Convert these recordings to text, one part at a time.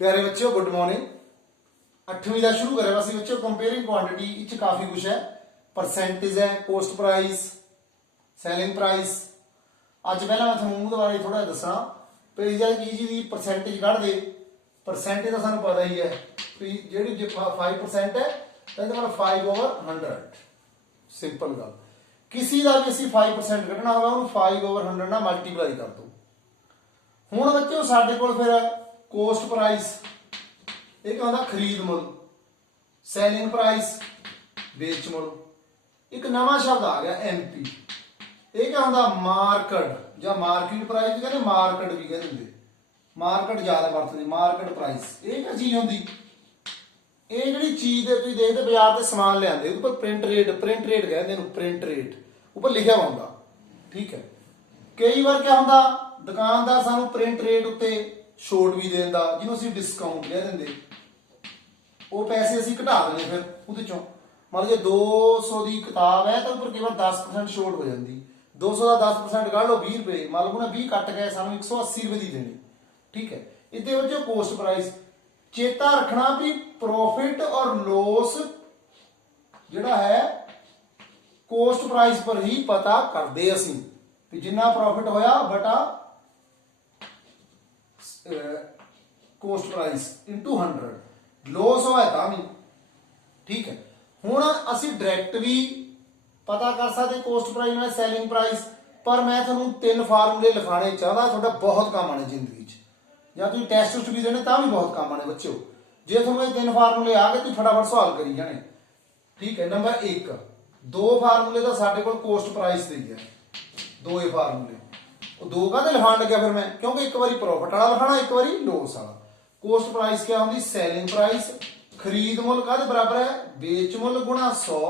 प्यारे बच्चों good morning. 8वीं का शुरू करे बस बच्चों कंपेयरिंग क्वांटिटी इच काफी कुछ है। परसेंटेज है, कोस्ट प्राइस, सैलिंग प्राइस। अज पहला मैं थोड़ा बारे थोड़ा दसा भी जब की जी परसेंटेज कढ़ दे। परसेंटेज का सानू पता ही है भी जी 5% है तो मतलब 5/100 सिंपल गल। किसी का भी असं 5% कढ़ना होगा उन्होंने 5/100 ना मल्टीप्लाई कर दो। हुण बच्चों साडे कोल फिर कोस्ट प्राइस एक आंदा खरीद मुल, सैलिंग प्राइस बेच मुल, एक नवा शब्द आ गया एमपी। एक आंदा मार्केट या मार्केट प्राइस भी कहते, मार्केट भी कह देंगे। मार्केट ज्यादा वरतदी, मार्केट प्राइस ये क्या चीज होंगी। ये जी चीज तुम देखते बाजार से समान लिया उपर प्रिंट रेट कहते हैं, प्रिंट रेट उपर लिखा होगा। ठीक है, कई बार क्या होंगे दुकानदार सानू प्रिंट रेट उत्ते छूट भी देता जिन्हों असीं डिस्काउंट कह देंगे। वो पैसे असीं घटा देने फिर उहदे चों मतलब जो 200 की किताब है तो उपर केवल 10% छूट हो जाती। 200 का 10% कढ़ लो 20 रुपए, मान लो उन्हें 20 कट गए सानू 180 रुपए की देनी। ठीक है, इतने वजह कोस्ट प्राइस चेता रखना भी प्रॉफिट और लॉस जिहड़ा है कोस्ट प्राइस पर ही पता करते असीं भी जिन्ना प्रॉफिट होया बटा कोस्ट प्राइस इंटू 100 लॉस होया तां भी। ठीक है, हुण असीं डायरैक्ट भी पता कर सकते कोस्ट प्राइस नाल सैलिंग प्राइस, पर मैं तुहानूं 3 फार्मूले लिखाने चाहता तुहाडा बहुत काम आने जिंदगी च, या तुसीं टैस्ट भी देने तां भी बहुत काम आने बच्चों। जे तुहानूं ये 3 फार्मूले आ गए तुसीं फटाफट सवाल करी जाने। ठीक है, नंबर 1 2 फार्मूले तो साडे कोल कोस्ट प्राइस दे है। 2 ये फार्मूले 2 का लिखाण लग्या फिर मैं, क्योंकि एक बारी प्रॉफिट वाला लिखाना एक बारी लॉस वाला। कोस्ट प्राइस क्या होंगी, सैलिंग प्राइस खरीद मुल का बराबर है बेच मुल गुणा 100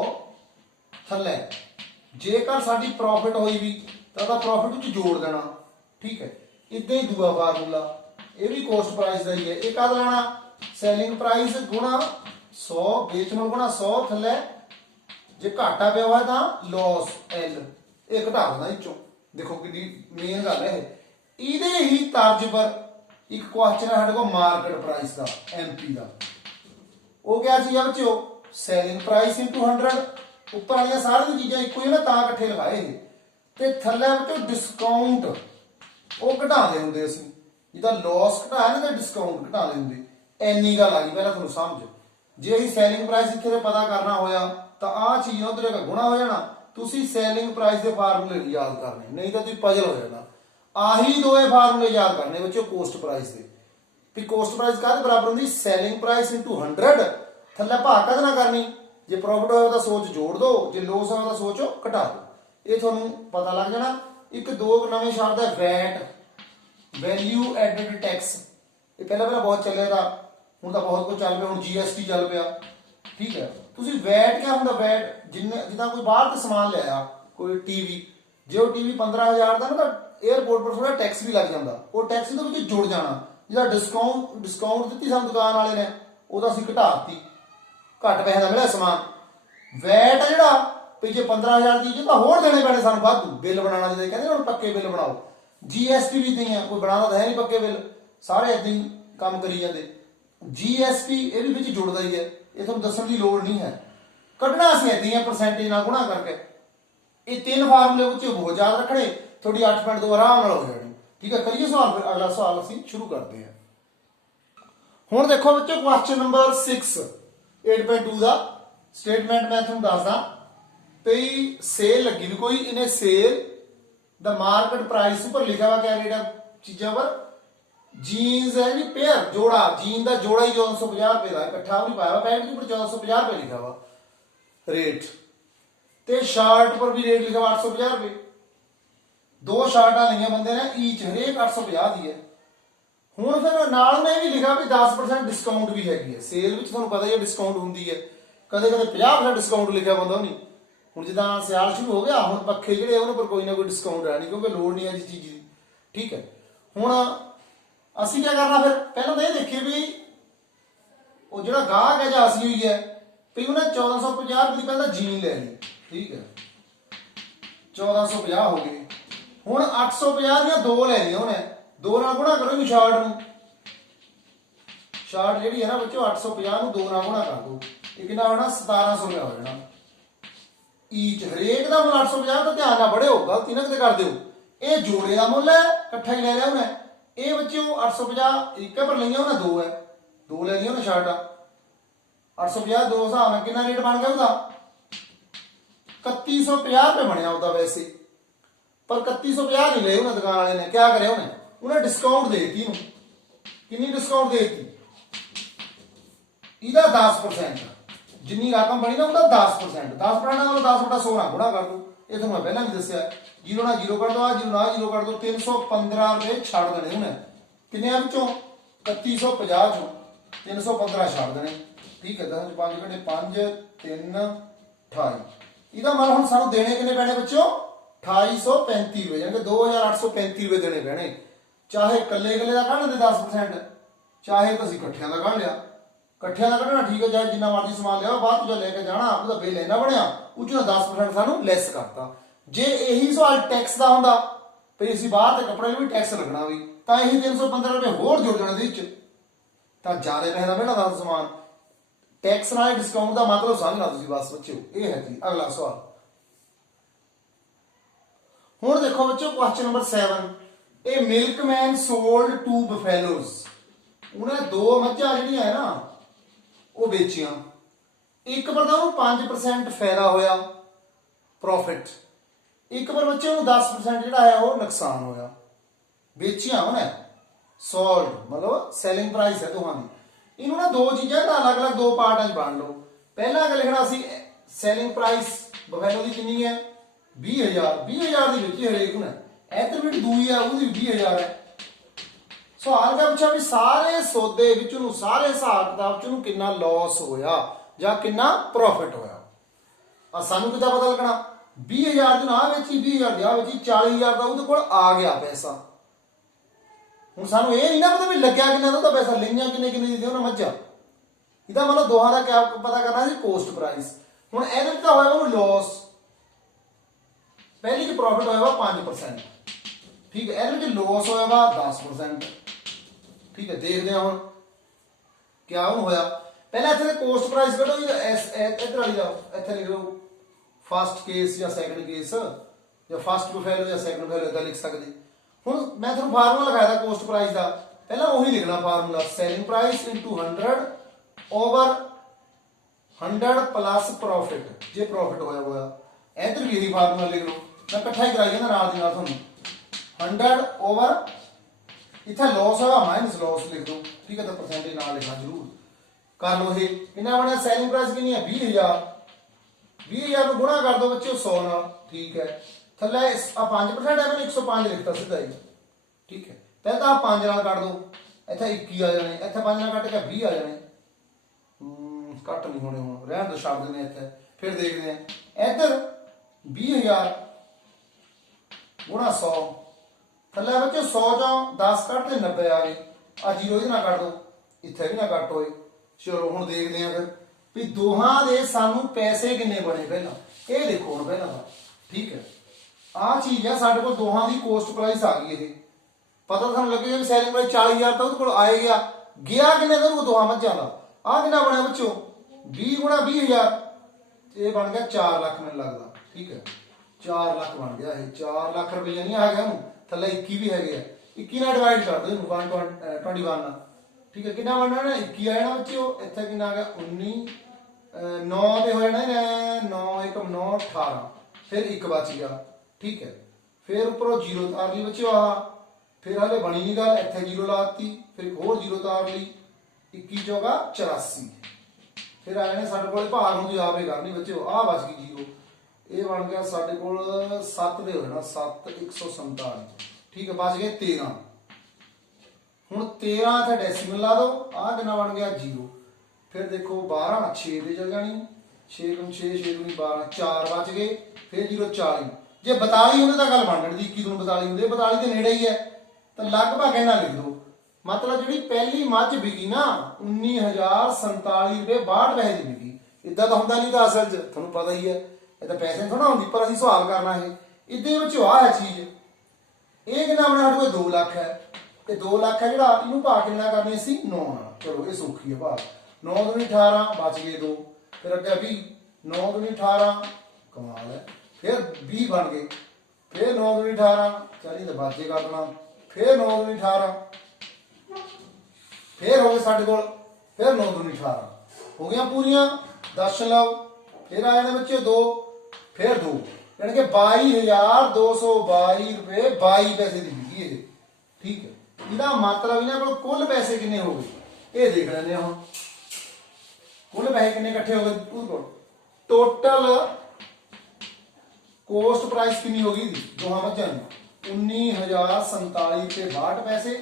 थले। जेकर साडी प्रॉफिट हुई भी तो प्रॉफिट च जोड़ देना। ठीक है, इदा ही दूआ फार्मूला ये भी कोस्ट प्राइस का ही है। एक कद लाना सैलिंग प्राइस गुणा 100 बेच मुल गुणा 100 थले। जे घाटा पिया हुआ तो लॉस एल ये घटा देना इचों। देखो कि मेन गल है इहदे ही तर्ज पर एक क्वेश्चन है साडे कोल मार्केट प्राइस का एमपी का। वो क्या चीज है बच्चों, सैलिंग प्राइस इंटू 100। उपर वाली सारी चीज़ां इको ही मैं तां इकट्ठे लगाए ते थल्ले बच्चों डिस्काउंट वो घटाते होंगे असीं जिद्दां लॉस घटाया ना तो डिस्काउंट घटाते होंगे। इन्नी गल आ गई पहले तुहानूं समझ। जे असीं सैलिंग प्राइस इत्थे ते पता करना होया तो आह चीज़ उधर गुणा हो जाना। तुसीं सैलिंग प्राइस के फार्मूले नहीं याद करने, नहीं तो तुसीं पजल हो जाना। आही 2 फार्मूले याद करने बच्चों कोस्ट प्राइस के भी कोस्ट प्राइस का बराबर होंगी सैलिंग प्राइस इंटू 100 थल्ले भाग कद ना करनी। जे प्रॉफिट होया तो सोच जोड़ दो, जे लॉस होया तो सोचो घटा दो। ये तुहानूं पता लग जाना। एक 2 नवे शब्द है वैट वैल्यू एडेड टैक्स। ये पहले बहुत चलिया था, हुण तो बहुत कुछ चल पिया, हुण जीएसटी चल पिया। ठीक है, तुसीं वैट क्या होंदा, वैट जिद्दां कोई बाहर तो समान लिया कोई टीवी, जे वो टीवी 15,000 का ना तो एयरपोर्ट पर थोड़ा टैक्स भी लग जाता। वो टैक्स भी जुड़ जाना। जो डिस्काउंट दी सानूं दुकान वाले ने वो तो असीं घटाती, घट पैसे का मिलिया समान। वैट है जिहड़ा भी जे 15,000 की चीज़ तो होर देने पैने सानूं वाधू बिल बनाना। जिद्दां कहंदे हुण पक्के बिल बनाओ, जीएसटी भी इदां ही है, कोई बनाता तो है नहीं पक्के बिल, सारे इदां ही काम करी जाते। जीएसटी ये भी विच जुड़दा ही है, ये तुहानूं दस्सण की लोड़ नहीं है। कढ़ना असीं इदां ही है परसेंटेज नाल गुणा करके। ये 3 फार्मूले बच्चे बहुत याद रखने, थोड़ी 8.2 आराम नाल हो जानी। ठीक है, करिए सवाल। फिर अगला सवाल असीं शुरू करते हैं। हुण देखो बच्चों क्वेश्चन नंबर 6 8.2 का स्टेटमेंट मैं तुहानूं दसदा भी सेल लगी भी कोई, इन्हें सेल द मार्केट प्राइस ऊपर लिखा हुआ क्या रेट है चीज़ों पर। जीन्स है जी पेयर जोड़ा, जीन का जोड़ा ही 1450 रुपए का इकट्ठा भी पाया हुआ, पैंट के ऊपर 1450 रुपए लिखा हुआ रेट, ते शर्ट पर भी रेट लिखा हुआ 850 रुपए। 2 शर्टा लिया बंदे ने ईच, हरेक 850 दी है। हुण फिर नाल ने भी लिखा भी 10% डिस्काउंट भी हैगी है। सेल में तुहानूं पता ही है डिस्काउंट होंदी है, कदे कदे 50% डिस्काउंट लिखा बंदा नहीं। हुण जिद्दां सियाल शुरू हो गया, हुण पक्खे जिहड़े उन्हां पर कोई ना कोई डिस्काउंट है नहीं, क्योंकि लोड़ नहीं है जिस चीज़ की। ठीक है, हुण असीं क्या करना फिर पहलां तो ये देखिए भी वो जिहड़ा गाहक है जासी हुई है भी उन्हें 1450 रुपए की पहला जीन ले ली। ठीक है, 1450 हो गए। हुण 850 ਦੀਆਂ 2 ले लिया उन्हें, 2 नाल गुणा करो शर्ट नूं। ਛਾਟ ਜਿਹੜੀ ਹੈ ਨਾ ਬੱਚੋ 850 ਨੂੰ 2 ਨਾਲ ਗੁਣਾ ਕਰ ਦੋ, ਇਹ ਕਿੰਨਾ ਹੋਣਾ 1700 ਰੁਪਇਆ ਹੋ ਜਾਣਾ ਈਚ। ਹਰੇਕ ਦਾ ਮੁੱਲ 850, ਤਾਂ ਧਿਆਨ ਨਾਲ ਪੜਿਓ, ਗਲਤੀ ਨਾ ਕਿਤੇ ਕਰ ਦਿਓ। ਇਹ ਜੋੜੇ ਦਾ ਮੁੱਲ ਹੈ, ਇਕੱਠਾ ਹੀ ਲੈ ਲਿਆ ਉਹਨੇ। ਇਹ ਬੱਚਿਓ 850 ਇੱਕ ਪਰ ਲਈਆਂ ਉਹਨੇ 2 ਹੈ, 2 ਲੈ ਲਈਆਂ ਉਹਨੇ ਸ਼ਰਟਾਂ। 850 2 ਹਿਸਾਬ ਨਾਲ ਕਿੰਨਾ ਰੇਟ ਬਣ ਗਿਆ ਉਹਦਾ 3150 ਰੁਪਏ ਬਣਿਆ ਉਹਦਾ ਵੈਸੇ, ਪਰ 3150 ਨਹੀਂ ਲਏ ਉਹਨੇ ਦੁਕਾਨ ਵਾਲੇ ਨੇ। ਕਿਆ ਕਰਿਆ ਉਹਨੇ ਡਿਸਕਾਊਂਟ ਦੇ ਦਿੱਤੀ ਇਹਨੂੰ। ਕਿੰਨੀ ਡਿਸਕਾਊਂਟ ਦੇ ਦਿੱਤੀ ਇਹਦਾ 10%, ਜਿੰਨੀ ਰਕਮ ਬਣੀ ਨਾ ਉਹਦਾ 10%। 10% ਨਾਲ 10/100 ਨਾਲ ਗੁਣਾ ਕਰ ਦੋ। ਇਹ ਤੁਹਾਨੂੰ ਮੈਂ ਪਹਿਲਾਂ ਵੀ ਦੱਸਿਆ, 0 ਨਾਲ 0 ਕੱਢ ਦੋ, ਆ 0 ਨਾਲ 0 ਕੱਢ ਦੋ, 315 ਰੁਪਏ ਛੱਡ ਦੇਣੇ ਉਹਨੇ। ਕਿੰਨੇ ਆ ਵਿੱਚੋਂ 3150 ਚੋਂ 315 ਛੱਡ ਦੇਣੇ। ਠੀਕ ਹੈ, 10 ਚ 5 ਘੰਟੇ 5 3 28। ਇਹਦਾ ਮਤਲਬ ਹੁਣ ਸਾਨੂੰ ਦੇਣੇ ਕਿੰਨੇ ਪੈਣੇ ਬੱਚਿਓ 2835 ਰੁਪਏ, ਯਾਨੀ ਕਿ 2835 ਰੁਪਏ ਦੇਣੇ ਪੈਣੇ। ਚਾਹੇ ਇਕੱਲੇ ਦਾ ਕੱਢ ਦੇ 10%, ਚਾਹੇ ਤੁਸੀਂ ਇਕੱਠਿਆਂ ਦਾ ਕੱਢ ਲਿਆ। ਇਕੱਠਿਆਂ ਦਾ ਕੱਢਣਾ ਠੀਕ ਹੈ, ਚਾਹੇ ਜਿੰਨਾ ਮਰਜ਼ੀ ਸਮਾਨ ਲਿਆਓ, ਬਾਅਦ ਚ ਲੈ ਕੇ ਜਾਣਾ ਉਹਦਾ ਬਿੱਲ ਇੰਨਾ ਬਣਿਆ, ਉਹ ਚੋਂ 10% ਸਾਨੂੰ ਲੈਸ ਕਰਤਾ। ਜੇ ਇਹੀ ਸਵਾਲ ਟੈਕਸ ਦਾ ਹੁੰਦਾ ਵੀ ਅਸੀਂ ਬਾਹਰ ਦੇ ਕੱਪੜੇ ਨੂੰ ਵੀ ਟੈਕਸ ਲੱਗਣਾ ਵੀ, ਤਾਂ ਇਹੀ 315 ਰੁਪਏ ਹੋਰ ਜੁੜ ਜਾਣੇ ਦੇ ਵਿੱਚ, ਤਾਂ ਜ਼ਿਆਦਾ ਪੈਸੇ ਦਾ ਮਿਲਣਾ ਦਾ ਸਮਾਨ। ਟੈਕਸ ਨਾਲ ਡਿਸਕਾਊਂਟ ਦਾ ਮਤਲਬ ਸਮਝਣਾ ਤੁਸੀਂ ਬਸ ਬੱਚਿਓ। ਇਹ ਹੈ ਜੀ ਅਗਲਾ ਸਵਾਲ। ਹੁਣ ਦੇਖੋ ਬੱਚਿਓ ਕੁਐਸਚਨ ਨੰਬਰ 7। ਇਹ ਮਿਲਕਮੈਨ ਸੋਲਡ 2 ਬਫੈਲੋਜ਼। ਉਹਨੇ 2 ਮੱਝਾਂ ਜਿਹੜੀਆਂ ਹੈ ਨਾ ਉਹ ਵੇਚੀਆਂ। ਇੱਕ ਪਰ ਤਾਂ ਉਹਨੂੰ 5% ਫਾਇਦਾ ਹੋਇਆ ਪ੍ਰੋਫਿਟ, ਇੱਕ ਪਰ ਬੱਚੇ ਨੂੰ 10% ਜਿਹੜਾ ਹੈ ਉਹ ਨੁਕਸਾਨ ਹੋਇਆ। ਵੇਚੀਆਂ ਉਹਨੇ, ਸੋਲਡ ਮਤਲਬ ਸੈਲਿੰਗ ਪ੍ਰਾਈਸ ਹੈ ਦੋਹਾਂ ਦੀ। ਇਹਨੂੰ ਨਾ 2 ਚੀਜ਼ਾਂ ਦਾ ਅਲੱਗ-ਅਲੱਗ 2 ਪਾਰਟਾਂ 'ਚ ਵੰਡ ਲਓ। ਪਹਿਲਾਂ ਅਗਰ ਲਿਖਣਾ ਸੀ ਸੈਲਿੰਗ ਪ੍ਰਾਈਸ ਬਫੈਲੋ ਦੀ ਕਿੰਨੀ ਹੈ 20000 ਦੀ ਵੇਚੀ ਹਰੇਕ ਨੇ। ਇੱਧਰ ਵੀ ਦੂਈ ਹੈ ਉਹਦੀ 20000 ਹੈ। ਸਵਾਲ ਦਾ ਪੁੱਛਿਆ ਵੀ ਸਾਰੇ ਸੌਦੇ ਵਿੱਚ ਨੂੰ ਸਾਰੇ ਹਿਸਾਬ ਕਿਤਾਬ ਚ ਨੂੰ ਕਿੰਨਾ ਲਾਸ ਹੋਇਆ ਜਾਂ ਕਿੰਨਾ ਪ੍ਰੋਫਿਟ ਹੋਇਆ। ਆ ਸਾਨੂੰ ਕਿੱਦਾਂ ਪਤਾ ਲੱਗਣਾ 20000 ਦੀ ਨਾ ਵੇਚੀ 20000 ਦੀ ਆ ਵੇਚੀ 40000 ਦਾ ਉਹਦੇ ਕੋਲ ਆ ਗਿਆ ਪੈਸਾ। ਹੁਣ ਸਾਨੂੰ ਇਹ ਨਹੀਂ ਨਾ ਪਤਾ ਵੀ ਲੱਗਿਆ ਕਿੰਨਾ ਦਾ ਪੈਸਾ, ਲਈਆਂ ਕਿੰਨੇ ਦੀ ਉਹਨਾਂ ਮੱਝਾਂ। ਇਹਦਾ ਮਤਲਬ ਦੋਹਾਂ ਦਾ ਕਿਆ ਪਤਾ ਕਰਨਾ ਸੀ ਕੋਸਟ ਪ੍ਰਾਈਸ। ਹੁਣ ਇਹਦੇ ਵਿੱਚ ਤਾਂ ਹੋਇਆ ਉਹਨੂੰ ਲਾਸ, ਪਹਿਲੀ ਚ ਪ੍ਰੋਫਿਟ ਹੋਇਆ ਵਾ 5%। ਠੀਕ ਹੈ, ਇਹਦੇ ਵਿੱਚ ਲਾਸ ਹੋਇਆ ਵਾ 10%। ਠੀਕ ਹੈ, ਦੇਖਦੇ ਹਾਂ ਹੁਣ ਕਿਆ ਉਹਨੂੰ ਹੋਇਆ। ਪਹਿਲਾਂ ਇੱਥੇ ਕੋਸਟ ਪ੍ਰਾਈਸ ਕੱਢੋ, ਇੱਧਰ ਵਾਲੀ ਜਾਓ, ਇੱਥੇ ਲਿਖ ਲਓ ਫਸਟ ਕੇਸ ਜਾਂ ਸੈਕੰਡ ਕੇਸ, ਜਾਂ ਫਸਟ ਬਫੈਲੋ ਜਾਂ ਸੈਕੰਡ ਬਫੈਲੋ ਇਦਾਂ ਲਿਖ ਸਕਦੇ। ਹੁਣ ਮੈਂ ਤੁਹਾਨੂੰ ਫਾਰਮੂਲਾ ਲਗਾਇਆ ਦਾ ਕੋਸਟ ਪ੍ਰਾਈਸ ਦਾ, ਪਹਿਲਾਂ ਉਹੀ ਲਿਖਣਾ formula selling price into 100 over 100 plus profit, ਜੇ ਪ੍ਰੋਫਿਟ ਹੋਇਆ। ਇੱਧਰ ਵੀ ਇਹੀ ਫਾਰਮੂਲਾ ਲਿਖ ਲਓ, ਮੈਂ ਇਕੱਠਾ ਹੀ ਕਰਾਈ ਜਾਂਦਾ ਨਾਲ ਦੀ ਨਾਲ ਤੁਹਾਨੂੰ। 100 ਓਵਰ ਇੱਥੇ ਲਾਸ ਹੋਇਆ ਮਾਈਨਸ ਲਾਸ ਲਿਖ ਦੋ। ਠੀਕ ਹੈ, ਤਾਂ ਪਰਸੈਂਟੇਜ ਨਾਲ ਲਿਖਣਾ ਜ਼ਰੂਰ ਕਰ ਲਓ। ਇਹ ਕਿੰਨਾ ਬਣਿਆ ਸੈਲਿੰਗ ਪ੍ਰਾਈਸ ਕਿੰਨੀ ਹੈ 20000 ਨੂੰ ਗੁਣਾ ਕਰ ਦੋ ਬੱਚਿਓ 100 ਨਾਲ। ਠੀਕ ਹੈ, ਥੱਲੇ ਆ 5% ਹੈ, ਮੈਂ 105 ਲਿਖਤਾ ਸਿੱਧਾ ਹੀ। ਠੀਕ ਹੈ, ਪਹਿਲਾਂ ਤਾਂ 5 ਨਾਲ ਕੱਢ ਦੋ, ਇੱਥੇ 21 ਆ ਜਾਣੇ, ਇੱਥੇ 5 ਨਾਲ ਕੱਟ ਕੇ 20 ਆ ਜਾਣੇ। ਘੱਟ ਨਹੀਂ ਹੋਣੇ, ਹੁਣ ਰਹਿਣ ਦੋ ਛੱਡ ਦਿੰਦੇ ਇੱਥੇ। ਫਿਰ ਦੇਖਦੇ ਆ ਇੱਧਰ 20000 ਗੁਣਾ 100, ਥੱਲੇ ਬੱਚੇ 100 ਚੋਂ 10 ਕੱਢ ਤੇ 90 ਆ ਗਏ। ਆ 0 ਇਹਦੇ ਨਾਲ ਕੱਢ ਦੋ, ਇੱਥੇ ਵੀ ਨਾ ਕੱਟ ਹੋਏ। ਚਲੋ ਹੁਣ ਦੇਖਦੇ ਆ ਫਿਰ ਵੀ ਦੋਹਾਂ ਦੇ ਸਾਨੂੰ ਪੈਸੇ ਕਿੰਨੇ ਬਣੇ ਪਹਿਲਾਂ। ਇਹ ਦੇਖੋ ਹੁਣ ਪਹਿਲਾਂ ਤਾਂ ਠੀਕ ਹੈ, ਆਹ ਚੀਜ਼ ਆ ਸਾਡੇ ਕੋਲ ਦੋਹਾਂ ਦੀ ਕੋਸਟ ਪ੍ਰਾਈਸ ਆ ਗਈ। ਇਹ ਪਤਾ ਤੁਹਾਨੂੰ ਲੱਗੇਗਾ ਵੀ ਸੈਲਿੰਗ ਪ੍ਰਾਈਸ 40000 ਤਾਂ ਉਹਦੇ ਕੋਲ ਆਏ ਗਿਆ ਕਿੰਨੇ ਦਾ ਦੋਹਾਂ ਮੱਝਾਂ ਦਾ। ਆਹ ਕਿੰਨਾ ਬਣਿਆ ਬੱਚੋ 20 ਗੁਣਾ 20000, ਇਹ ਬਣ ਗਿਆ 4 ਲੱਖ ਮੈਨੂੰ ਲੱਗਦਾ। ਠੀਕ ਹੈ, 4 ਲੱਖ ਬਣ ਗਿਆ। ਇਹ 4 ਲੱਖ ਰੁਪਏ ਨਹੀਂ ਆ ਗਿਆ ਉਹਨੂੰ, ਥੱਲੇ 21 ਵੀ ਹੈਗੇ ਆ। 21 ਨਾਲ ਡਿਵਾਈਡ ਕਰ ਦਿਓ ਇਹਨੂੰ 121 ਨਾਲ। ਠੀਕ ਹੈ, ਕਿੰਨਾ ਬਣਨਾ ਨਾ 21 ਆ ਜਾਣਾ ਬੱਚਿਓ। ਇੱਥੇ ਕਿੰਨਾ ਆ ਗਿਆ 19, 9 ਤੇ ਹੋ ਜਾਣਾ 9 1 9 18, ਫਿਰ 1 ਬਚ ਗਿਆ। ਠੀਕ ਹੈ, ਫਿਰ ਉੱਪਰੋਂ 0 ਤਾਰ ਲਈ ਬੱਚਿਓ। ਆਹ ਫਿਰ ਹਲੇ ਬਣੀ ਨਹੀਂ ਗੱਲ, ਇੱਥੇ 0 ਲਾਤੀ, ਫਿਰ ਇੱਕ ਹੋਰ 0 ਤਾਰ ਲਈ, 21 ਚੌਗਾ 84। ਫਿਰ ਆ ਜਾਣੇ ਸਾਡੇ ਕੋਲ ਭਾਗ ਨੂੰ ਤੁਸੀਂ ਆਪੇ ਕਰਨੀ ਬੱਚਿਓ। ਆਹ ਬਚ ਗਈ 0, ਇਹ ਬਣ ਗਿਆ ਸਾਡੇ ਕੋਲ 7 ਦੇ ਹੋ ਜਾਣਾ 7 147। ਠੀਕ ਹੈ, ਬਚ ਗਏ 13। ਹੁਣ 13 ਇੱਥੇ ਡੈਸੀਮਲ ਲਾ ਦੋ, ਆਹ ਕਿੰਨਾ ਬਣ ਗਿਆ 0। ਫਿਰ ਦੇਖੋ 12 6 ਦੇ ਚਲ ਜਾਣੀ, 6 ਨੂੰ 6 6 ਨੂੰ 12, 4 ਬਚ ਗਏ। ਫਿਰ 0 40। ਜੇ 42 ਹੁੰਦੇ ਤਾਂ ਗੱਲ ਬਣ ਜਾਣੀ, 21 ਨੂੰ 42 ਹੁੰਦੇ, 42 ਦੇ ਨੇੜੇ ਹੀ ਹੈ ਤਾਂ ਲਗਭਗ ਇਹਨਾਂ ਲਿਖ ਦੋ। ਮਤਲਬ ਜਿਹੜੀ ਪਹਿਲੀ ਮੱਝ ਵਿਕੀ ਨਾ 19047 ਰੁਪਏ 62 ਪੈਸੇ ਦੀ ਵਿਕੀ। ਇਦਾਂ ਤਾਂ ਹੁੰਦਾ ਨਹੀਂ ਤਾਂ ਅਸਲ 'ਚ ਤੁਹਾਨੂੰ ਪਤਾ ਹੀ ਹੈ, ਇਹ ਤਾਂ ਪੈਸੇ ਥੋੜਾ ਹੁੰਦੀ, ਪਰ ਅਸੀਂ ਸਵਾਲ ਕਰਨਾ ਇਹ ਇਹਦੇ ਵਿੱਚ ਆ ਹੈ ਚੀਜ਼। ਇਹ ਕਿੰਨਾ ਬਣਿਆ ਸਾਡੇ ਕੋਲ 2 ਲੱਖ ਹੈ, ਤੇ 2 ਲੱਖ ਹੈ ਜਿਹੜਾ ਇਹਨੂੰ ਭਾਗ ਕਿੰਨਾ ਕਰਨੀ ਅਸੀਂ 9 ਨਾਲ। ਚਲੋ ਇਹ ਸੌਖੀ ਹੈ ਭਾਗ। 9 ਦੂਣੀ 18 ਬਚ ਗਏ 2, ਫਿਰ ਅੱਗੇ 20 9 ਦੂਣੀ 18 ਕਮਾਲ ਹੈ। ਫਿਰ 20 ਬਣ ਗਏ, ਫਿਰ 9 ਦੂਣੀ 18 ਚਾਲੀ ਤਾਂ ਬਾਜੇ ਕਰ ਦੇਣਾ, ਫਿਰ 9 ਦੂਣੀ 18 ਫਿਰ ਹੋ ਗਏ ਸਾਡੇ ਕੋਲ, ਫਿਰ 9 ਦੂਣੀ 18 ਹੋ ਗਈਆਂ ਪੂਰੀਆਂ ਦਸ਼ਮਲਵ। ਫਿਰ ਆ ਜਾਣੇ ਬੱਚੇ 2, ਫਿਰ 2 यानी कि 22,222 रुपए 22 पैसे की बिकी है। ठीक है, ਇਹਦਾ ਮਤਲਬ ਇਹਨਾਂ ਕੋਲ ਕੁੱਲ ਪੈਸੇ ਕਿੰਨੇ ਹੋ ਗਏ ਇਹ ਦੇਖ ਲੈਂਦੇ ਹਾਂ। ਹੁਣ ਕੁੱਲ ਪੈਸੇ ਕਿੰਨੇ ਇਕੱਠੇ ਹੋ ਗਏ ਉਹਦੇ ਕੋਲ। ਟੋਟਲ ਕੋਸਟ ਪ੍ਰਾइस ਕਿੰਨੀ ਹੋ ਗਈ ਦੋਹਾਂ ਮੱਝਾਂ ਦੀ 19,047 रुपए 62 पैसे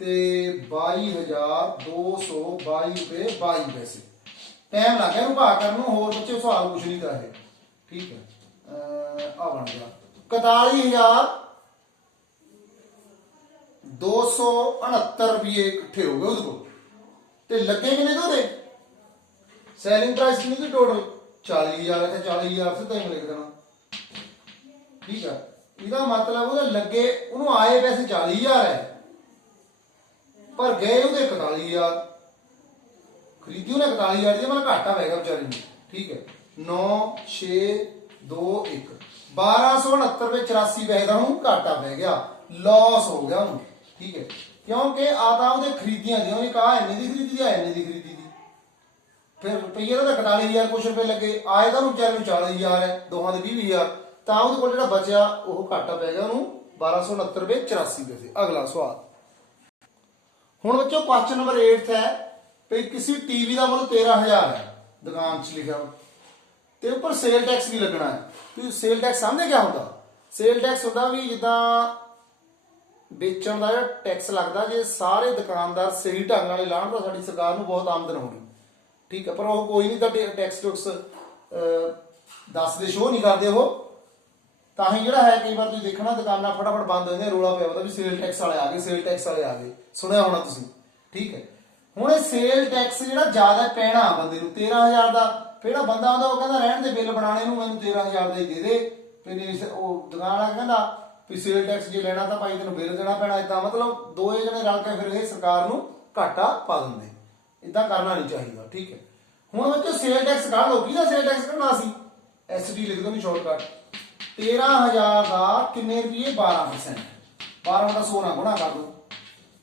ਤੇ 22,222 रुपए 22 पैसे। टाइम लग गया ਇਹਨੂੰ ਭਾਗ ਕਰਨ ਨੂੰ, ਹੋਰ ਬੱਚੇ ਸਵਾਲ ਪੁੱਛ ਨਹੀਂ ਤਾਂ ਇਹ। ठीक है, आ बन गया 41,269 रुपये इकट्ठे हो गए उसको। ते लगे किन्ने तो दे सैलिंग प्राइस कितनी थी टोटल 40,000 है, 40,000 से तो लिख देना। ठीक है, इसका मतलब वो लगे उन्होंने आए पैसे 40,000 है पर गए उन्हें 41,000, खरीदी उन्हें 41,000 मतलब घाटा पै गया बेचारे ने। ठीक है, 9 6 2 1 1269 रुपए 84 पैसे का हूं घाटा पै गया, लॉस हो गया हूं। ठीक है, क्योंकि आता वो खरीदियां दी उन्हें कहा इन्ने की खरीदी है, इन्ने की खरीदी थी, फिर रुपये का 41,000 कुछ रुपए लगे, आए तो बेचारे 40,000 है, दोहां के 20,000 तो वो बचा वो घाटा पै गया उन्होंने 1269 रुपए 84 पैसे। अगला सवाल हुण बच्चों क्वेश्चन नंबर 8 है भाई किसी टीवी का मुल 13,000 है, दुकान च लिखा ते ऊपर सेल टैक्स भी लगना है। तो सेल टैक्स सामने क्या होता, सेल टैक्स होता भी जिदा बेचण का जो टैक्स लगता जे सारे दुकानदार सही ढंग नाल लाण तो साडी सरकार नूं बहुत आमदन होगी। ठीक है, पर वो कोई नहीं तो टैक्स टुक्स दसदे शो नहीं करते वो, ਤਾਂ ਹੀ ਜਿਹੜਾ ਹੈ ਕਈ ਵਾਰ ਤੁਸੀਂ ਦੇਖਣਾ ਦੁਕਾਨਾਂ ਫਟਾਫਟ ਬੰਦ ਹੋ ਜਾਂਦੀਆਂ, ਰੋਲਾ ਪਿਆ ਹੁੰਦਾ ਵੀ ਸੇਲ ਟੈਕਸ ਵਾਲੇ ਆ ਗਏ, ਸੇਲ ਟੈਕਸ ਵਾਲੇ ਆ ਗਏ, ਸੁਣਿਆ ਹੋਣਾ ਤੁਸੀਂ। ਠੀਕ ਹੈ, ਹੁਣ ਇਹ ਸੇਲ ਟੈਕਸ ਜਿਹੜਾ ਜ਼ਿਆਦਾ ਪੈਣਾ ਬੰਦੇ ਨੂੰ 13,000 ਦਾ, ਜਿਹੜਾ ਬੰਦਾ ਆਉਂਦਾ ਉਹ ਕਹਿੰਦਾ ਰਹਿਣ ਦੇ ਬਿੱਲ ਬਣਾਣੇ ਨੂੰ ਮੈਨੂੰ 13,000 ਦਾ ਹੀ ਦੇ ਦੇ, ਫਿਰ ਉਹ ਦੁਕਾਨ ਵਾਲਾ ਕਹਿੰਦਾ ਵੀ ਸੇਲ ਟੈਕਸ ਜੇ ਲੈਣਾ ਤਾਂ ਭਾਈ ਤੈਨੂੰ ਬਿੱਲ ਦੇਣਾ ਪੈਣਾ। ਇਦਾਂ ਮਤਲਬ ਦੋਏ ਜਣੇ ਰਲ ਕੇ ਫਿਰ ਇਹ ਸਰਕਾਰ ਨੂੰ ਘਾਟਾ ਪਾ ਦਿੰਦੇ, ਇਦਾਂ ਕਰਨਾ ਨਹੀਂ ਚਾਹੀਦਾ। ਠੀਕ ਹੈ, ਹੁਣ ਬੱਚੋ ਸੇਲ ਟੈਕਸ ਕੱਢ ਲਓ, ਕਿਹਦਾ ਸੇਲ ਟੈਕਸ ਕੱਢਣਾ ਸੀ, SD ਲਿਖ ਦੋ ਨਹੀਂ ਸ਼ਾਰਟਕਟ। 13,000 का किन्ने रुपये 12%, 12 का 100 गुणा कर दो।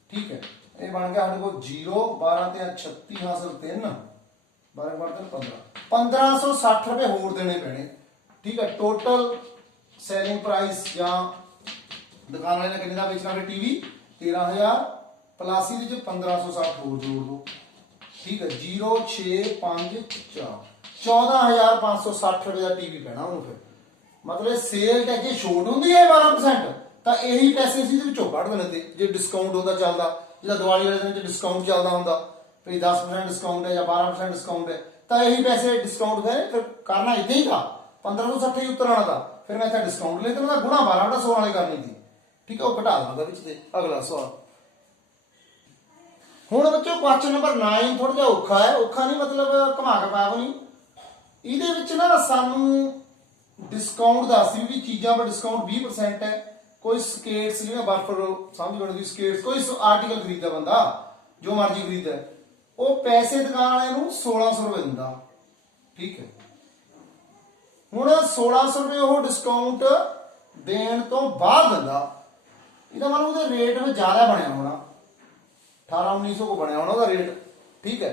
ठीक है, ये बन गया हमारे को 0 12 ते 36 हासिल 3 12 12 15 1560 रुपए होर देने पैने। ठीक है, टोटल सेलिंग प्राइस या दुकान वाले ने किन्ने दा बेचना फिर टीवी 13,000 प्लस ये 1560 होर जोड़ दो। ठीक है, 0 6 5 4 14,560 रुपए का टीवी पैना उन्होंने। फिर मतलब सेल टैक्स छूट होंगी है 12%, तो यही पैसे कढ़ देने थे जो डिस्काउंट होता चलता, जो दिवाली वाले दिन डिस्काउंट चलता होंगे भाई 10% डिस्काउंट है या 12% डिस्काउंट है, तो यही पैसे डिस्काउंट है फिर करना इतना ही था, 1560 ही उतर आना था, फिर मैं इतना डिस्काउंट लेकर ना गुणा 12 100 वाले करनी थी। ठीक है, वो घटा देना था। अगला सवाल हुण बच्चों क्वेश्चन नंबर 9 थोड़ा जिहा औखा है, औखा नहीं मतलब घुमा के पाया नहीं, ये ना सानू डिस्काउंट दस भी चीज़ों पर डिस्काउंट 20% है, कोई स्केट्स जो बर्फ समझ लो स्केट्स कोई आर्टिकल खरीदा बंदा जो मर्जी खरीदा वो पैसे दुकान वाले 1600 रुपए दिंदा। ठीक है, हुण 1600 रुपए वो डिस्काउंट देण तो बाद दिंदा, इसका मतलब उसके रेट में ज्यादा बनया होना 1800-1900 को बनया होना उसका रेट। ठीक है,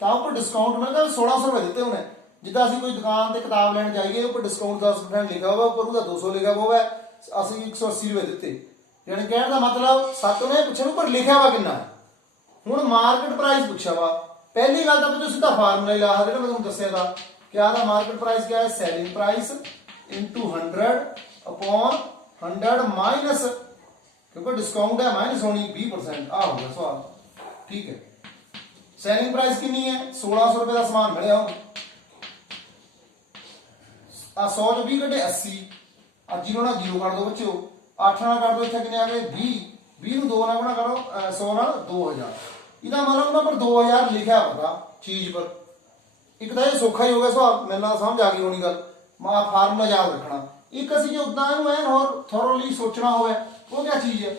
तो ऊपर डिस्काउंट मिलता 1600 रुपए दिते उन्हें। जिदा असीं कोई दुकान से किताब लैन जाइए ऊपर डिस्काउंट 10% लिखा हुआ, ऊपर उसका 200 लिखा हुआ है, असीं 180 रुपए दिते, यानी कहने का मतलब सत्त ने पिछले ऊपर लिखा हुआ कितना है। हुण मार्केट प्राइस पूछा वा, पहली गल तो सीधा फार्मूला ही ला जो मैं तुहानूं दस्सिया था, क्या था मार्केट प्राइस क्या है, सैलिंग प्राइस इंटू 100/100 माइनस, क्योंकि डिस्काउंट है माइनस होनी 20%, आ हो गया सवाल। ठीक है, सैलिंग प्राइस कितनी है 1600 रुपए का सामान मिले हो, 100 जो 20 कटे 80, जीरो ना जीरो कर दो बच्चों, 8 ना कर दो, इतने कितने आ गए 20 को 2 ना गुणा करो 100 ना 2000, इसका मतलब उन्होंने पर 2000 लिखा पता चीज पर। एक तो ये सौखा ही हो गया सवाल, मेरे नाल समझ आ गई होनी गल, मैं फार्मूला याद रखना। एक असीं जो उदां इहनूं ऐन होर थोरली सोचना होवे वो क्या चीज है,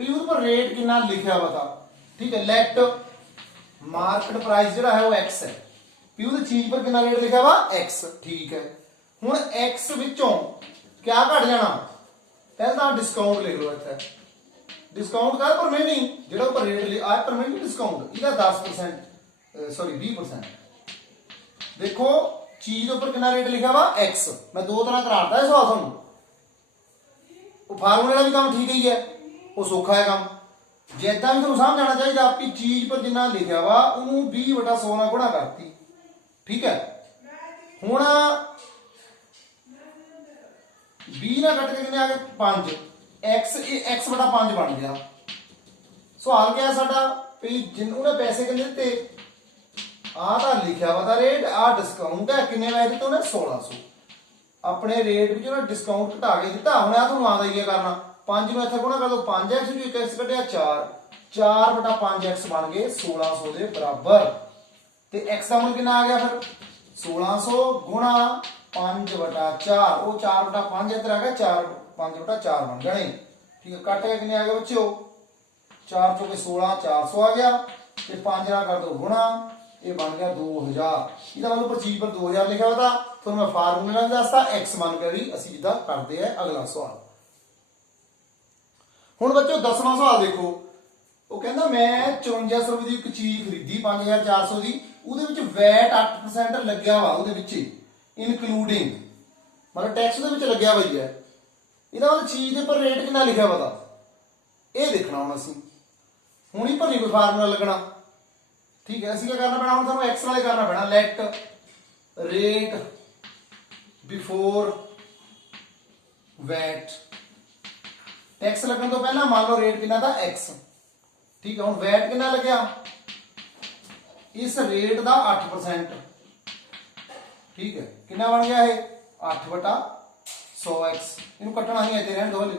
ਵੀ ਉਹਦੇ ਪਰ ਰੇਟ ਕਿੰਨਾ ਲਿਖਿਆ ਵਾ ਤਾਂ ਠੀਕ ਹੈ। ਲੈਟ ਮਾਰਕੀਟ ਪ੍ਰਾਈਸ ਜਿਹੜਾ ਹੈ ਉਹ x ਹੈ, ਵੀ ਉਹਦੀ ਚੀਜ਼ ਪਰ ਕਿੰਨਾ ਰੇਟ ਲਿਖਿਆ ਵਾ x, ਠੀਕ ਹੈ। ਹੁਣ x ਵਿੱਚੋਂ ਕਿਆ ਘਟ ਜਾਣਾ, ਪਹਿਲਾਂ ਤਾਂ ਡਿਸਕਾਊਂਟ ਲਿਖ ਲਓ ਇੱਥੇ, ਡਿਸਕਾਊਂਟ ਕਰ ਪਰਮੇਨਿੰਗ ਜਿਹੜਾ ਉੱਪਰ ਰੇਟ ਆਇਆ ਪਰਮੇਨਿੰਗ ਡਿਸਕਾਊਂਟ ਇਹਦਾ 10% ਸੌਰੀ 20%। ਦੇਖੋ ਚੀਜ਼ ਉੱਪਰ ਕਿੰਨਾ ਰੇਟ ਲਿਖਿਆ ਵਾ x, ਮੈਂ ਦੋ ਤਰ੍ਹਾਂ ਕਰਾਤਾ ਇਹ ਸਵਾਲ ਤੁਹਾਨੂੰ। ਉਹ ਫਾਰਮੂਲੇ ਵਾਲਾ ਵੀ ਕੰਮ ਠੀਕ ਹੀ ਹੈ, ਉਹ ਸੌਖਾ ਹੈ ਕੰਮ। ਜਿੱਦਾਂ ਵੀ ਤੁਹਾਨੂੰ ਸਮਝ ਆਉਣਾ ਚਾਹੀਦਾ ਆਪਣੀ ਚੀਜ਼ ਪਰ ਜਿੰਨਾ ਲਿਖਿਆ ਵਾ ਉਹਨੂੰ 20/100 ਨਾਲ ਗੁਣਾ ਕਰਤੀ, ਠੀਕ ਹੈ। ਹੁਣ 20 ਨਾਲ ਕੱਟ ਕੇ ਕਿੰਨੇ ਆ ਗਏ 5, x/5 ਬਣ ਗਿਆ। ਸਵਾਲ ਕਿਹਾ ਸਾਡਾ ਵੀ ਉਹਨੇ ਪੈਸੇ ਕਿੰਨੇ ਦਿੱਤੇ, ਆ ਤਾਂ ਲਿਖਿਆ ਵਾ ਤਾਂ ਰੇਟ, ਆ ਡਿਸਕਾਊਂਟ ਹੈ, ਕਿੰਨੇ ਪੈਸੇ ਦਿੱਤੇ ਉਹਨੇ 1600। ਆਪਣੇ ਰੇਟ ਵਿੱਚ ਉਹਨੇ ਡਿਸਕਾਊਂਟ ਘਟਾ ਕੇ ਦਿੱਤਾ। ਹੁਣ ਆ ਤੁਹਾਨੂੰ ਆਉਂਦਾ ਹੀ ਹੈ ਕਰਨਾ, 5 ਨੂੰ ਇੱਥੇ ਗੁਣਾ ਕਰ ਦੋ, 5x ਜੋ 1x ਕੱਢਿਆ 4, 4/5x ਬਣ ਗਏ 1600 ਦੇ ਬਰਾਬਰ। ਤੇ x ਦਾ ਮੁੱਲ ਕਿੰਨਾ ਆ ਗਿਆ ਫਿਰ 1600 ਗੁਣਾ 5/4, ਉਹ 4/5 ਇੱਧਰ ਆ ਗਿਆ 4, 5/4 ਬਣ ਜਾਣੇ, ਠੀਕ ਹੈ। ਕੱਟ ਕੇ ਕਿੰਨੇ ਆ ਗਏ ਬੱਚਿਓ 4 ਚੋਂ 16, 400 ਆ ਗਿਆ ਤੇ 5 ਨਾਲ ਕਰ ਦੋ ਗੁਣਾ, ਇਹ ਬਣ ਗਿਆ 2000। ਇਹਦਾ ਮਤਲਬ ਪਰ ਚੀਜ਼ ਪਰ 2000 ਲਿਖਿਆ ਹੋਇਆ ਤਾਂ ਤੁਹਾਨੂੰ ਮੈਂ ਫਾਰਮੂਲਾ ਵੀ ਦੱਸਤਾ, x ਮੰਨ ਕੇ ਵੀ ਅਸੀਂ ਜਿੱਦਾਂ ਕਰਦੇ ਆ। ਅਗਲਾ ਸਵਾਲ, ਹੁਣ ਬੱਚੋ 10ਵਾਂ ਸਵਾਲ ਦੇਖੋ। ਉਹ ਕਹਿੰਦਾ ਮੈਂ 5400 ਰੁਪਏ ਦੀ ਇੱਕ ਚੀਜ਼ ਖਰੀਦੀ 5400 ਦੀ, ਉਹਦੇ ਵਿੱਚ ਵੈਟ 8% ਲੱਗਿਆ ਵਾ, ਉਹਦੇ ਵਿੱਚ ਇਨਕਲੂਡਿੰਗ ਮਤਲਬ ਟੈਕਸ ਦੇ ਵਿੱਚ ਲੱਗਿਆ ਹੋਈ ਹੈ। ਇਹਦਾ ਮਤਲਬ ਚੀਜ਼ ਦੇ ਪਰ ਰੇਟ ਕਿੰਨਾ ਲਿਖਿਆ ਵਾ ਦਾ ਇਹ ਦੇਖਣਾ ਹੁਣ ਅਸੀਂ। ਹੁਣ ਹੀ ਭਰੀ ਕੋਈ ਫਾਰਮੂਲਾ ਲੱਗਣਾ, ਠੀਕ ਹੈ। ਅਸੀਂ ਕੀ ਕਰਨਾ ਪੈਣਾ ਹੁਣ ਸਾਨੂੰ x ਵਾਲੇ ਕਰਨਾ ਪੈਣਾ, let rate before VAT. Tax ਲੱਗਣ ਤੋਂ ਪਹਿਲਾਂ ਮੰਨ ਲਓ ਰੇਟ ਕਿੰਨਾ ਦਾ x, ਠੀਕ ਹੈ। ਹੁਣ ਵੈਟ ਕਿੰਨਾ ਲੱਗਿਆ, ਇਸ ਰੇਟ ਦਾ 8%, ਠੀਕ ਹੈ। ਕਿੰਨਾ ਬਣ ਗਿਆ ਇਹ 8/100x, ਇਹਨੂੰ ਕੱਟਣਾ ਨਹੀਂ ਇੱਥੇ ਰਹਿਣ ਦੋ ਹਲੇ।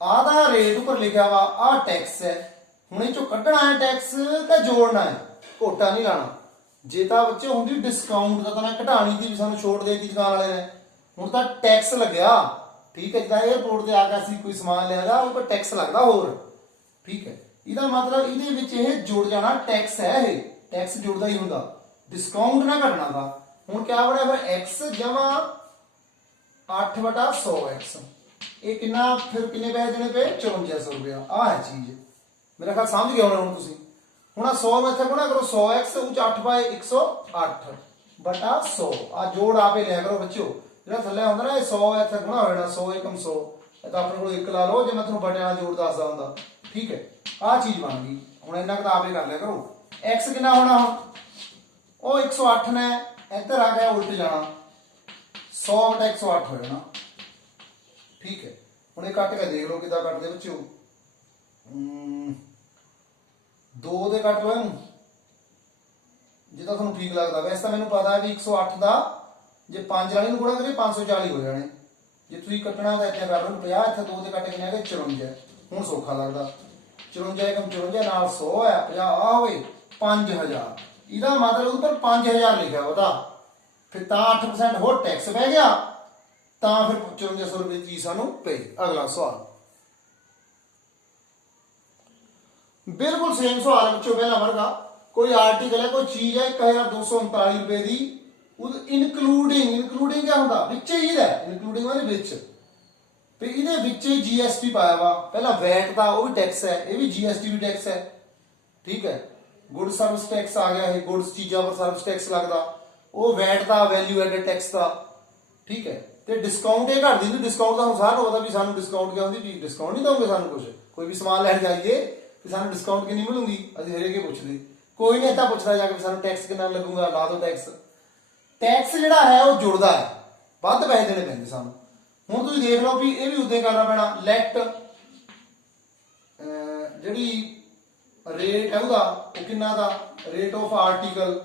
ਆਹ ਦਾ ਰੇਟ ਉੱਪਰ ਲਿਖਿਆ ਵਾ, ਆਹ ਟੈਕਸ ਹੈ। ਹੁਣ ਇਹ ਚੋਂ ਕੱਢਣਾ ਹੈ ਟੈਕਸ ਤਾਂ ਜੋੜਨਾ ਹੈ, ਘੋਟਾ ਨਹੀਂ ਲਾਣਾ। ਜੇ ਤਾਂ ਬੱਚੇ ਹੁੰਦੀ ਡਿਸਕਾਊਂਟ ਦਾ ਤਾਂ ਮੈਂ ਘਟਾਣੀ ਸੀ ਵੀ ਸਾਨੂੰ ਛੋਟ ਦੇਤੀ ਦੁਕਾਨ ਵਾਲੇ ਨੇ, ਹੁਣ ਤਾਂ ਟੈਕਸ ਲੱਗਿਆ, ਠੀਕ ਹੈ। ਜਿੱਦਾਂ 에어ਪੋਰਟ ਤੇ ਆ ਗਿਆ ਸੀ ਕੋਈ ਸਮਾਨ ਲਿਆਦਾ ਉਹ ਪਰ ਟੈਕਸ ਲੱਗਦਾ ਹੋਰ, ਠੀਕ ਹੈ। ਇਹਦਾ ਮਤਲਬ ਇਹਦੇ ਵਿੱਚ ਇਹ ਜੁੜ ਜਾਣਾ, ਟੈਕਸ ਹੈ ਇਹ, ਟੈਕਸ ਜੁੜਦਾ ਹੀ ਹੁੰਦਾ, ਡਿਸਕਾਊਂਟ ਨਾ ਘਟਣਾ ਦਾ। ਹੁਣ ਕਿਆ ਬਣਿਆ ਫਿਰ x ਜਮਾ 8/100x, ਇਹ ਕਿੰਨਾ ਫਿਰ ਕਿੰਨੇ ਪੈਸੇ ਦੇਣੇ ਪਏ 5400 ਰੁਪਇਆ। ਆਹ ਹੈ ਚੀਜ਼, ਮੇਰਾ ਖਿਆਲ ਸਮਝ ਗਏ ਹੋਣੇ ਹੁਣ ਤੁਸੀਂ। ਹੁਣ 100 ਨੂੰ ਇੱਥੇ ਗੁਣਾ ਕਰੋ 100x, ਉਹ 8/108/100, ਆ ਜੋੜ ਆਪੇ ਲਿਆ ਕਰੋ ਬੱਚਿਓ। ਜਿਹੜਾ ਥੱਲੇ ਆਉਂਦਾ ਨਾ ਇਹ 100 ਇੱਥੇ ਗੁਣਾ ਹੋ ਜਾਣਾ 100 × 100, ਇਹ ਤਾਂ ਆਪਣੇ ਕੋਲ 1 ਲਾ ਲਓ ਜੇ ਮੈਂ ਤੁਹਾਨੂੰ ਬਟਿਆਂ ਦਾ ਜੋੜ ਦੱਸਦਾ ਹੁੰਦਾ, ਠੀਕ ਹੈ। ਆਹ ਚੀਜ਼ ਬਣ ਗਈ। ਹੁਣ ਇੰਨਾ ਕੁ ਆਪੇ ਕਰ ਲਿਆ ਕਰੋ। x ਕਿੰਨਾ ਹੋਣਾ, ਹੁਣ ਉਹ 108 ਨੇ ਇੱਧਰ ਆ ਗਿਆ ਉਲਟ ਜਾਣਾ, 100/108 ਹੋ ਜਾਣਾ, ਠੀਕ ਹੈ। ਹੁਣ ਇਹ ਕੱਟ ਕੇ ਦੇਖ ਲਓ ਕਿੱਦਾਂ ਕੱਟਦੇ ਬੱਚਿਓ, 2 ਦੇ ਕੱਟ ਲਓ ਇਹਨੂੰ ਜਿੱਦਾਂ ਤੁਹਾਨੂੰ ਠੀਕ ਲੱਗਦਾ। ਵੈਸੇ ਤਾਂ ਮੈਨੂੰ ਪਤਾ ਵੀ 108 ਦਾ ਜੇ 5 ਵਾਲੀ ਨੂੰ ਗੁਣਾ ਕਰੀਏ 540 ਹੋ ਜਾਣੇ। ਜੇ ਤੁਸੀਂ ਕੱਟਣਾ ਤਾਂ ਇੱਥੇ ਕਰ ਲਓ 50, ਇੱਥੇ 2 ਦੇ ਕੱਟ ਕਿੰਨੇ ਆ ਗਏ 54। ਹੁਣ ਸੌਖਾ ਲੱਗਦਾ, 54 × 54 ਨਾਲ 100 ਹੈ 50, ਆ ਹੋਵੇ 5000। ਇਹਦਾ ਮਤਲਬ ਉੱਪਰ 5000 ਲਿਖਿਆ ਉਹਦਾ, ਫਿਰ ਤਾਂ 8% ਹੋਰ ਟੈਕਸ ਪੈ ਗਿਆ, ਤਾਂ ਫਿਰ 5400 ਰੁਪਏ ਦੀ ਚੀਜ਼ ਸਾਨੂੰ ਪਈ। ਅਗਲਾ ਸਵਾਲ ਬਿਲਕੁਲ ਸੇਮ ਸਵਾਲ ਵਿੱਚੋਂ ਪਹਿਲਾ ਵਰਗਾ। ਕੋਈ ਆਰਟੀਕਲ ਹੈ, ਕੋਈ ਚੀਜ਼ ਹੈ 1239 ਰੁਪਏ ਦੀ, ਇਨਕਲੂਡਿੰਗ ਕਿਆ ਹੁੰਦਾ ਵਿੱਚ ਹੀ ਇਹਦਾ, ਇਨਕਲੂਡਿੰਗ ਉਹਦੇ ਵਿੱਚ, ਤੇ ਇਹਦੇ ਵਿੱਚ GST ਪਾਇਆ ਵਾ। ਪਹਿਲਾਂ ਵੈਟ ਦਾ ਉਹ ਵੀ ਟੈਕਸ ਹੈ, ਇਹ ਵੀ GST ਵੀ ਟੈਕਸ ਹੈ, ਠੀਕ ਹੈ। ਗੁੱਡ ਸਰਵਿਸ ਟੈਕਸ ਆ ਗਿਆ, ਇਹ ਗੁੱਡਸ ਚੀਜ਼ਾਂ ਪਰ ਸਰਵਿਸ ਟੈਕਸ ਲੱਗਦਾ, ਉਹ ਵੈਟ ਦਾ ਵੈਲਿਊ ਐਡਡ ਟੈਕਸ ਦਾ, ਠੀਕ ਹੈ। ਤੇ ਡਿਸਕਾਊਂਟ ਇਹ ਘੱਟ ਦਿੰਦੀ, ਡਿਸਕਾਊਂਟ ਦਾ ਹੁਣ ਸਾਰਿਆਂ ਨੂੰ ਪਤਾ ਵੀ ਸਾਨੂੰ ਡਿਸਕਾਊਂਟ ਕਿਆ ਹੁੰਦੀ, ਵੀ ਡਿਸਕਾਊਂਟ ਨਹੀਂ ਦੋਗੇ ਸਾਨੂੰ ਕੁਝ, ਕੋਈ ਵੀ ਸਮਾਨ ਲੈਣ ਜਾਈਏ ਵੀ ਸਾਨੂੰ ਡਿਸਕਾਊਂਟ ਕਿੰਨੀ ਮਿਲੂਗੀ, ਅਸੀਂ ਹਰੇਕ ਹੀ ਪੁੱਛਦੇ, ਕੋਈ ਨਹੀਂ ਇੱਦਾਂ ਪੁੱਛਦਾ ਜਾ ਕੇ ਸਾਨੂੰ ਟੈਕਸ ਕਿੰਨਾ ਲੱਗੂਗਾ, ਲਾ ਦਿਓ ਟੈਕਸ। ਟੈਕਸ ਜਿਹੜਾ ਹੈ ਉਹ ਜੁੜਦਾ ਹੈ, ਵੱਧ ਪੈਸੇ ਦੇਣੇ ਪੈਂਦੇ ਸਾਨੂੰ। ਹੁਣ ਤੁਸੀਂ ਦੇਖ ਲਓ ਵੀ ਇਹ ਵੀ ਉਦਾਂ ਹੀ ਕਰਨਾ ਪੈਣਾ। ਲੈਟ ਜਿਹੜੀ ਰੇਟ ਹੈ ਉਹਦਾ ਉਹ ਕਿੰਨਾ ਦਾ, ਰੇਟ ਆਫ ਆਰਟੀਕਲ,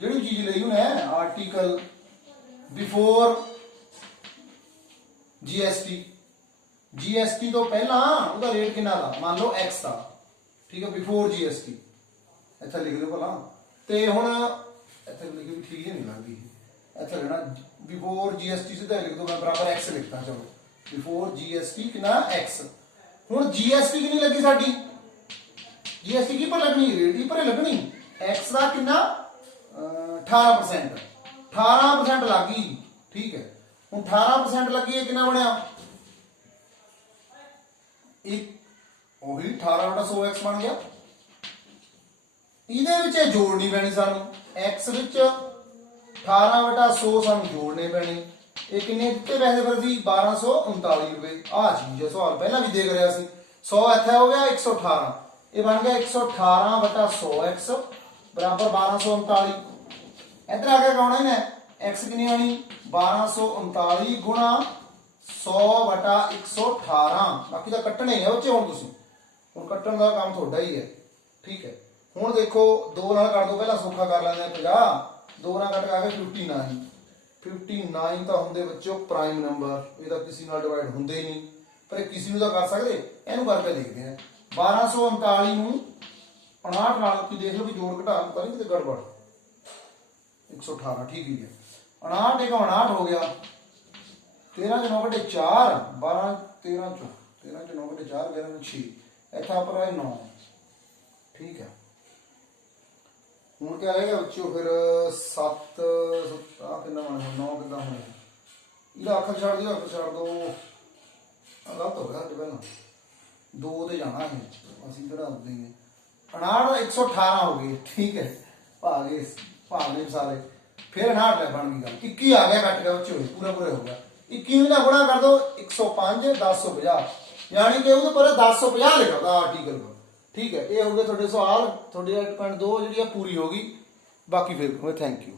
ਜਿਹੜੀ ਚੀਜ਼ ਲਈ ਉਹਨੇ ਆਰਟੀਕਲ ਬਿਫੋਰ GST ਤੋਂ ਪਹਿਲਾਂ ਉਹਦਾ ਰੇਟ ਕਿੰਨਾ ਦਾ, ਮੰਨ ਲਓ x ਦਾ, ਠੀਕ ਹੈ, ਬਿਫੋਰ GST ਇੱਥੇ ਲਿਖ ਲਓ ਭਲਾ। ਤੇ ਹੁਣ ਇੱਥੇ ਲਿਖੀ ਵੀ ਠੀਕ ਨਹੀਂ ਲੱਗਦੀ, ਇੱਥੇ ਲੈਣਾ ਬਿਫੋਰ GST ਸਿੱਧਾ ਲਿਖ ਦੋ, ਮੈਂ ਬਰਾਬਰ x ਲਿਖਦਾ, ਚਲੋ ਬਿਫੋਰ GST ਕਿੰਨਾ x। ਹੁਣ GST ਕਿੰਨੀ ਲੱਗੀ ਸਾਡੀ? GST ਕੀ ਪਰ ਲੱਗਣੀ? ਰੇਟ ਦੀ ਪਰ ਲੱਗਣੀ। x ਦਾ ਕਿੰਨਾ 18%, 18% ਲੱਗੀ। ਠੀਕ ਹੈ, ਹੁਣ 18% ਲੱਗੀ ਹੈ, ਕਿੰਨਾ ਬਣਿਆ? ਇੱਕ ਉਹੀ 18/100x ਬਣ ਗਿਆ। ਇਹਦੇ ਵਿੱਚ ਇਹ ਜੋੜਨੀ ਪੈਣੀ ਸਾਨੂੰ, x ਵਿੱਚ 18/100 ਸਾਨੂੰ ਜੋੜਨੇ ਪੈਣੇ। ਇਹ ਕਿੰਨੇ ਦਿੱਤੇ ਪੈਸੇ ਫਿਰ ਸੀ? 1239 ਰੁਪਏ। ਆਹ ਚੀਜ਼ ਹੈ, ਸਵਾਲ ਪਹਿਲਾਂ ਵੀ ਦੇਖ ਰਿਹਾ ਸੀ। 100 ਇੱਥੇ ਹੋ ਗਿਆ 118, ਇਹ ਬਣ ਗਿਆ 118/100x ਬਰਾਬਰ 1239। ਇੱਧਰ ਆ ਕੇ ਕੌਣ ਹੈ x ਕਿੰਨੀ ਆਣੀ? 1239 ਗੁਣਾ 100/118। ਬਾਕੀ ਤਾਂ ਕੱਟਣੇ ਆ ਉੱਚੇ। ਹੁਣ ਕੱਟਣ ਦਾ ਕੰਮ ਤੁਹਾਡਾ ਹੀ ਹੈ। ਠੀਕ ਹੈ, ਹੁਣ ਦੇਖੋ 2 ਨਾਲ ਕਰ ਦੋ, ਪਹਿਲਾਂ ਸੌਖਾ ਕਰ ਲੈਂਦੇ ਆ। 50 2 ਨਾਲ ਕੱਟ ਕੇ ਆ ਗਏ 59। 59 ਤਾਂ ਹੁੰਦੇ ਬੱਚਿਓ ਪ੍ਰਾਈਮ ਨੰਬਰ, ਇਹ ਤਾਂ ਕਿਸੇ ਨਾਲ ਡਿਵਾਈਡ ਹੁੰਦੇ ਹੀ ਨਹੀਂ, ਪਰ ਇਹ ਕਿਸੇ ਨੂੰ ਤਾਂ ਕਰ ਸਕਦੇ। ਇਹਨੂੰ ਕਰਕੇ ਦੇਖਦੇ ਆ। 1239 ਨੂੰ 59 ਨਾਲ ਤੁਸੀਂ ਦੇਖ ਲਓ ਵੀ ਜੋੜ ਘਟਾ ਤਾਂ ਨਹੀਂ ਕਿਤੇ ਗੜਬੜ। 118 ਠੀਕ ਹੀ ਹੈ। 59 ਇੱਕ 59 ਹੋ ਗਿਆ। 13 ਚ 9 ਵਟੇ 4, 12 13 ਚ 9 ਵਟੇ 4 11 ਚ 6, ਇੱਥਾ ਪਰ ਆਏ 9। ਠੀਕ ਹੈ, ਹੁਣ ਕਿਆ ਰਹੇਗਾ ਬੱਚਿਓ? ਫਿਰ 7 ਆ ਕਿੰਨਾ ਬਣਿਆ? 9 ਕਿੱਦਾਂ ਹੋਣਾ? ਇਹਦਾ ਅੱਖ ਛੱਡ ਦਿਓ, ਅੱਖ ਛੱਡ ਦੋ। ਗਲਤ ਹੋ ਗਿਆ ਸਾਡੇ ਪਹਿਲਾਂ 2 ਤੇ ਜਾਣਾ ਹੈ, ਅਸੀਂ ਕਿਹੜਾ ਦੇਂਗੇ। 59 118 ਹੋ ਗਈ। ਠੀਕ ਹੈ, ਭਾਗੇ ਸਾਰੇ। ਫਿਰ 59 ਲੈ ਬਣ ਗਈ ਗੱਲ। 21 ਆ ਗਿਆ, ਕੱਟ ਗਿਆ ਬੱਚਿਓ, ਪੂਰਾ ਹੋ ਗਿਆ। 21 ਨਾਲ ਗੁਣਾ ਕਰ ਦੋ 105 1050, ਯਾਨੀ ਕਿ ਉਹਦੇ ਪਰ 1050 ਲਿਖਿਆ ਉਹਦਾ ਆਰਟੀਕਲ। ਠੀਕ ਹੈ, ਇਹ ਹੋ ਗਏ ਤੁਹਾਡੇ ਸਵਾਲ। ਤੁਹਾਡੀ 2 ਜਿਹੜੀ ਆ ਪੂਰੀ ਹੋ ਗਈ। ਬਾਕੀ ਫਿਰ ਥੈਂਕ ਯੂ।